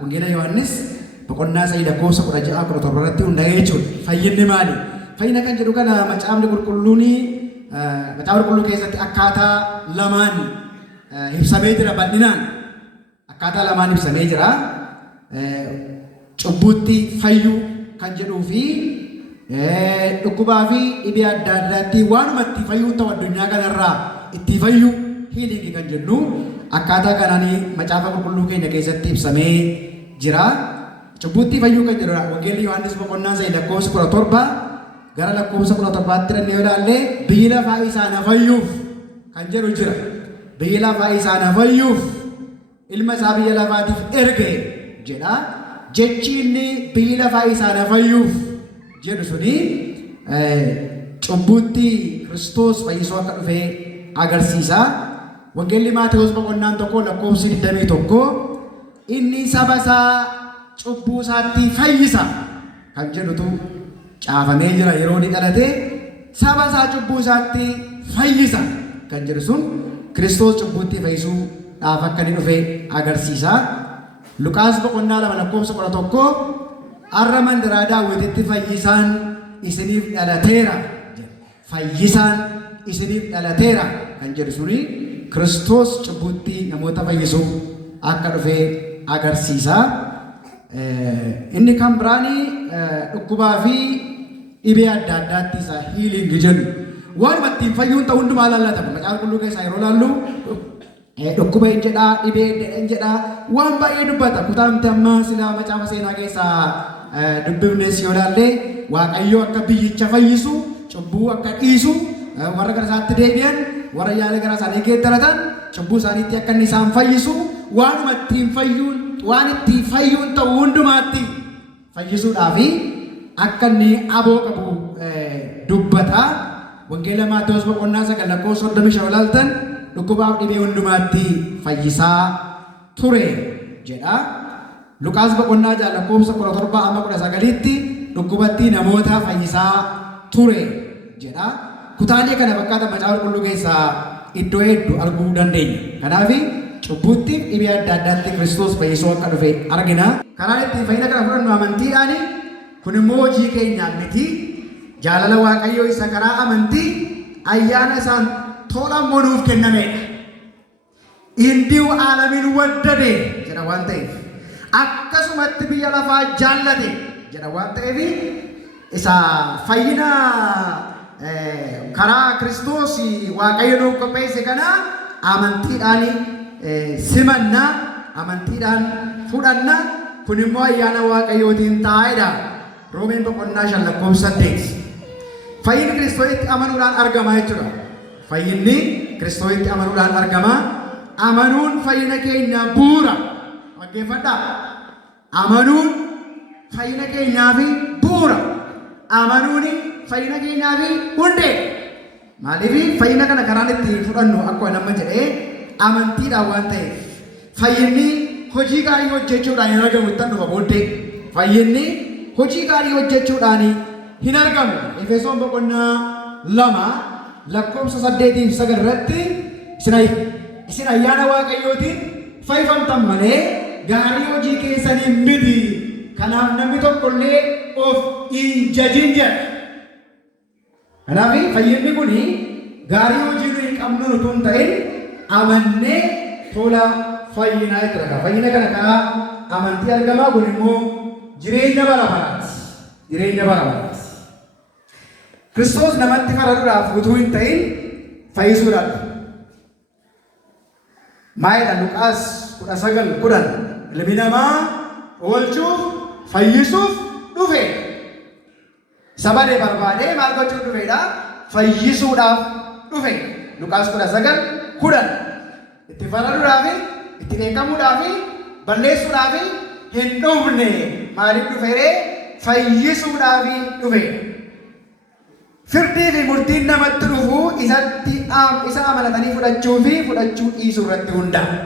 wangeela Yohaannis boqonnaa 3:16 irratti hundaa'ee jechuudha. Fayyinni maali? Fayyina kan jedhu kana macaafni qulqulluun macaafa qulqulluu keessatti akkaataa lamaan ibsamee jira bal'inaan. Akkaataa lamaan ibsamee jira. Cubbuutti fayyuu kan jedhuu fi dhukkubaa fi dhibee adda addaatti waanumatti fayyuu ta'u addunyaa kanarraa itti fayyuu hiilingii kan jennu akkaataa kanaan macaafa qulqulluu keenya keessatti ibsamee jira. Cubbuutti fayyuu kan jedhudha. Wangeelli Yohaannis boqonnaa 17 gara lakkoofsa 17tti dhannee ilaallee biyyi lafaa isaan fayyuuf kan jedhu jira. Biyyi lafaa isaan fayyuuf ilma isaa biyya lafaatiif erge jedha. Jechi inni biyyi lafaa isaan fayyuuf jedhu suni cubbuutti Kiristoos fayyisuu akka dhufe agarsiisa. Wangeelli Maatewos boqonnaan 1 lakkoofsi 21 inni saba isaa cubbuu isaatti fayyisa kan jedhutu caafamee jira. Yeroo inni dhalate saba isaa cubbuu isaatti fayyisa kan jedhu sun Kiristoos cubbuutti fayyisuudhaaf akka inni dhufe agarsiisa. Luqaas boqonnaa 2 lakkoofsa 11 har'a mandaraa Daawititti fayyisaan isiniif dhalateera. Fayyisaan isiniif dhalateera kan jedhu suni Kiristoos cubbuutti namoota fayyisuu akka dhufe agarsiisa. Inni kan biraanii dhukkubaa fi dhibee adda addaatti isa hiilingi jennu waanuma ittiin fayyuun ta'u hundumaa laallatama. Macaafa qulqulluu keessaa yeroo laallu dhukkuba hin jedhaa, dhibee hin jedhaa, waan baay'ee dubbata. Kutaamti amma silaa macaafa seenaa keessaa dubbifnes yoo laalle Waaqayyo akka biyyicha fayyisu, cubbuu akka dhiisu, warra gara isaatti deebi'an, warra yaala gara isaanii geeddaratan, cubbuu isaaniitti akka inni isaan fayyisu, waanuma ittiin fayyuun waan ittiin fayyuun ta'u hundumaatti fayyisuudhaaf akka inni aboo qabu dubbata. Wangeela Maatewos boqonnaa 9 lakkoofsa 35 ilaaltan dhukkubaaf dhibee hundumaatti fayyisaa ture jedha. Luqaas boqonnaa 6 lakkoofsa 17-19tti dhukkubatti namoota fayyisaa ture jedha. Kutaalee kana fakkaata macaafa qulqulluu keessaa iddoo hedduu arguu dandeenya. Kanaaf cubbuutti dhibee adda addaatti Kiristoos fayyisuu akka dhufe argina. Karaan ittiin fayyina kana fudhannu amantiidhaan, kun immoo hojii keenyaan miti. Jaalala Waaqayyoo isa karaa amantii ayyaana isaan tolammoo nuuf kennamedha. Indiu alamin waddade jedha waan ta'eef, akkasumatti biyya lafaa jaallate jedha waan ta'eef, isa fayyina karaa Kiristoos Waaqayyo nuuf qopheesse kana amantiidhaan simanna, amantiidhaan fudhanna. Kun immoo ayyaana Waaqayyootiin taa'edha. Roomeen boqonnaa 5 lakkoofsa 8. Fayyinni Kiristoositti amanuudhaan argama jechuudha. Fayyinni Kiristoositti amanuudhaan argama. Amanuun fayyina keenya bu'uura. Dhaggeeffadhaa. Amanuun fayyina keenyaaf bu'uura. Amanuun fayyina keenyaaf hundee. Maaliif fayyina kana karaan ittiin fudhannu akkuma nama jedhee amantiidhaan waan ta'eef. Fayyinni hojii gaarii hojjechuudhaan hin argamu itti dhufa booddee. Fayyinni hojii gaarii hojjechuudhaan hin argamu. Efesoon boqonnaa 2 lakkoofsa 8-9 irratti isin ayyaana Waaqayyootiin fayyifamtan malee gaarii hojii keessanii miti. Kanaaf namni tokkollee of hin jajin jedha. Kanaaf fayyinni kun gaarii hojii nuyi qabnu utuu hin ta'in amannee tola fayyinaa jechuudha. Fayyina kana karaa amantii argamaa, kun immoo jireenya bara baraati. Jireenya bara baraati. Kiristoos namatti faraduudhaaf utuu hin ta'in fayyisuudhaaf. Maayidha Luqaas 19:10 ilmi namaa oolchuuf fayyisuuf dhufe. Sabadee barbaadee maal gochuuf dhufedha? Fayyisuudhaaf dhufe. Luqaas 19:10 itti faraduudhaaf, itti beekamuudhaaf, balleessuudhaaf hin dhufne. Maaliif dhufee? Fayyisuudhaaf dhufe. Firdii fi murtiin namatti dhufu isa amanatanii fudhachuu fi fudhachuu dhiisuu irratti hundaa'a.